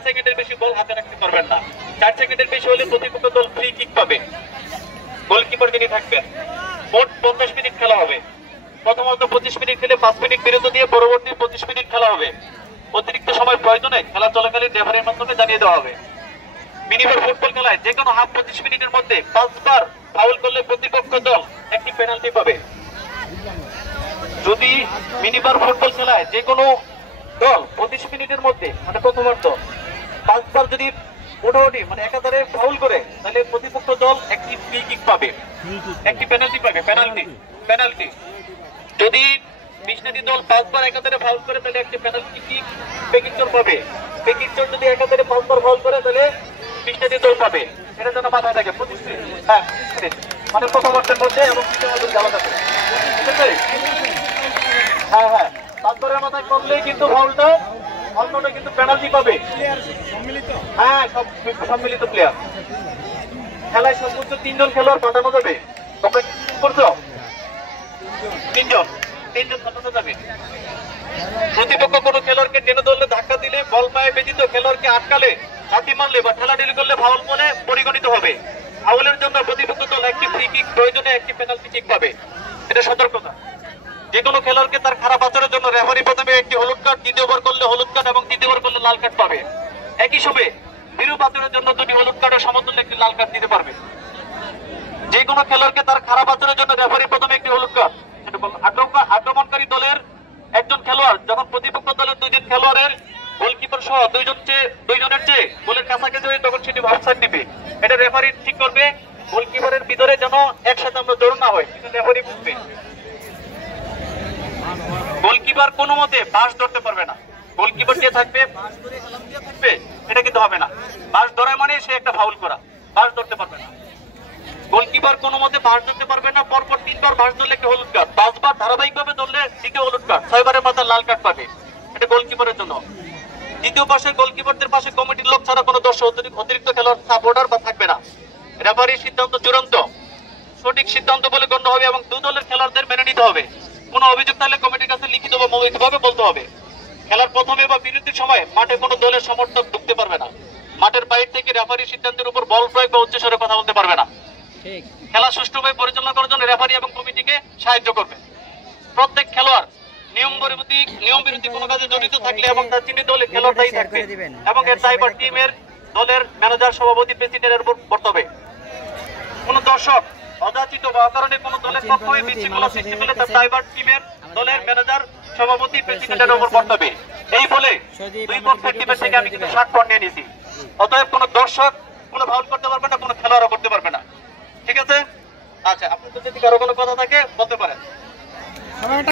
সেকেন্ডের বেশি বল হাতে রাখতে পারবেন না। 4 সেকেন্ডের বেশি হলে প্রতিপক্ষ দল ফ্রি কিক পাবে। গোলকিপার তিনি থাকবেন। মোট 50 মিনিট খেলা হবে। প্রথমত 25 মিনিট খেলে 5 মিনিট বিরতি দিয়ে পরবর্তী 25 মিনিট খেলা হবে। অতিরিক্ত সময় প্রয়োজনে খেলা চলাকালীন রেফারির মাধ্যমে জানিয়ে দেওয়া হবে। মিনিবার ফুটবল খেলায় যে কোনো হাফ 25 মিনিটের মধ্যে 5 বার ফাউল করলে প্রতিপক্ষ দল একটি পেনাল্টি পাবে। যদি মিনিবার ফুটবল খেলায় যে কোনো দল 25 মিনিটের মধ্যে মানে প্রথমার্ধ 5 বার যদি মোটামুটি মানে একাধারে ফাউল করে তাহলে প্রতিপক্ষ দল একটি ফ্রি কিক পাবে, একটি পেনাল্টি পাবে। পেনাল্টি যদি মিশনারি দল 5 বার একাধারে ফাউল করে তাহলে একটি পেনাল্টি কিক পেকিংচর পাবে। পেকিংচর যদি একাধারে 5 বার ফাউল করে তাহলে মিশনারি দল পাবে। এটা যেন মাথায় থাকে 25 মিনিট, হ্যাঁ মানে প্রথমার্ধের মধ্যে এবং দ্বিতীয়ার্ধের খেলা থাকে। হ্যাঁ হ্যাঁ 5 বারের মাথায় করলেই কিন্তু ফাউলটা অন্যটা কিন্তু পেনাল্টি পাবে। হ্যাঁ সব সম্মিলিত প্লেয়ার। খেলায় সর্বোচ্চ 3 জন খেলোয়াড় পাঠানো যাবে। তোমরা কি করছো? 3 জন পাঠানো যাবে। প্রতিপক্ষ কোনো খেলোয়াড়কে টেনে ধরলে ধাক্কা দিলে বল পায়ে ব্যতীত খেলোয়াড়কে আটকালে হাতি মারলে বা ঠেলাঠেলি করলে ফাউল বলে পরিগণিত হবে। ফাউলের জন্য প্রতিপক্ষ দল একটি ফ্রি কিক প্রয়োজনে একটি পেনাল্টি কিক পাবে। এটা সতর্কতা। যে কোনো খেলোয়াড়কে তার খারাপ আচরণের জন্য রেফারি প্রথমে একটি হলুদ কার্ড, দ্বিতীয়বার করলে হলুদ কার্ড এবং তৃতীয়বার করলে লাল কার্ড পাবে। একই সময়ে বিরূপ আচরণের জন্য দুটি হলুদ কার্ড ও সমতুল্য একটি লাল কার্ড দিতে পারবে। যে কোনো খেলোয়াড়কে তার খারাপ আচরণের জন্য রেফারি প্রথমে একটি হলুদ কার্ড। আক্রমণকারী দলের একজন খেলোয়াড় যখন প্রতিপক্ষ দলের 2 জন খেলোয়াড়ের গোলকিপার সহ 2 জনের চেয়ে গোলের কাছাকাছি হয় তখন সেটি অফসাইড দিবে। এটা রেফারি ঠিক করবে। গোলকিপারের ভিতরে যেন একসাথে আমরা জড়ো না হয় সেটা রেফারি বুঝবে। গোলকিপার কোনো মতে বাঁশ ধরতে পারবে না। গোলকিপার যে থাকবে বাঁশ ধরে খেলা দিয়ে থাকবে এটা কিন্তু হবে না। বাঁশ ধরা মানে সে একটা ফাউল করা। বাঁশ ধরতে পারবে না। গোলকিপার কোনো মতে বাঁশ ধরতে পারবে না। পরপর 3 বার বাঁশ ধরলে একটি হলুদ কার্ড, 5 বার ধারাবাহিকভাবে ধরলে দ্বিতীয় হলুদ কার্ড, 6 বারের মাথায় লাল কার্ড পাবে। এটা গোলকিপারের জন্য। দ্বিতীয় পাশে গোলকিপারদের পাশে কমিটির লোক ছাড়া কোনো দর্শক অতিরিক্ত খেলোয়াড় সাপোর্টার বা থাকবে না। রেফারির সিদ্ধান্ত চূড়ান্ত সঠিক সিদ্ধান্ত বলে গণ্য হবে এবং 2 দলের খেলোয়াড়দের মেনে নিতে হবে। কোনো অভিযোগ থাকলে কমিটির কাছে লিখিত বা মৌখিকভাবে বলতে হবে। খেলার প্রথমে বা বিরতির সময় মাঠে কোনো দলের সমর্থক ঢুকতে পারবে না। মাঠের বাইরে থেকে রেফারির সিদ্ধান্তের উপর বল প্রয়োগ বা উচ্চস্বরে কথা বলতে পারবে না। খেলা সুষ্ঠুভাবে পরিচালনা করার জন্য রেফারি এবং কমিটিকে সাহায্য করবে। প্রত্যেক খেলোয়াড় নিয়ম বিরোধী কোনো কাজে জড়িত থাকলে এবং তার চিহ্নিত দলে খেলোয়াড় দায়ী থাকবে এবং এর দায়ভার টিমের দলের ম্যানেজার, সভাপতি, প্রেসিডেন্টের উপর বর্তাবে। কোন দর্শক অযাচিত বা অকারণে কোন দলের পক্ষ হয়ে বিশৃঙ্খলা সৃষ্টি করলে তার দায়ভার টিমের দলের ম্যানেজার, সভাপতি, প্রেসিডেন্টের উপর বর্তাবে। এই বলে 2 পক্ষের টিমের থেকে আমি কিন্তু 60 পয়েন্ট নিয়ে নিয়েছি। অতএব কোন দর্শক কোন ফাউল করতে পারবে না, কোন খেলোয়াড়ও করতে পারবে না। ঠিক আছে? আচ্ছা, আপনাদের যদি কারো কোনো কথা থাকে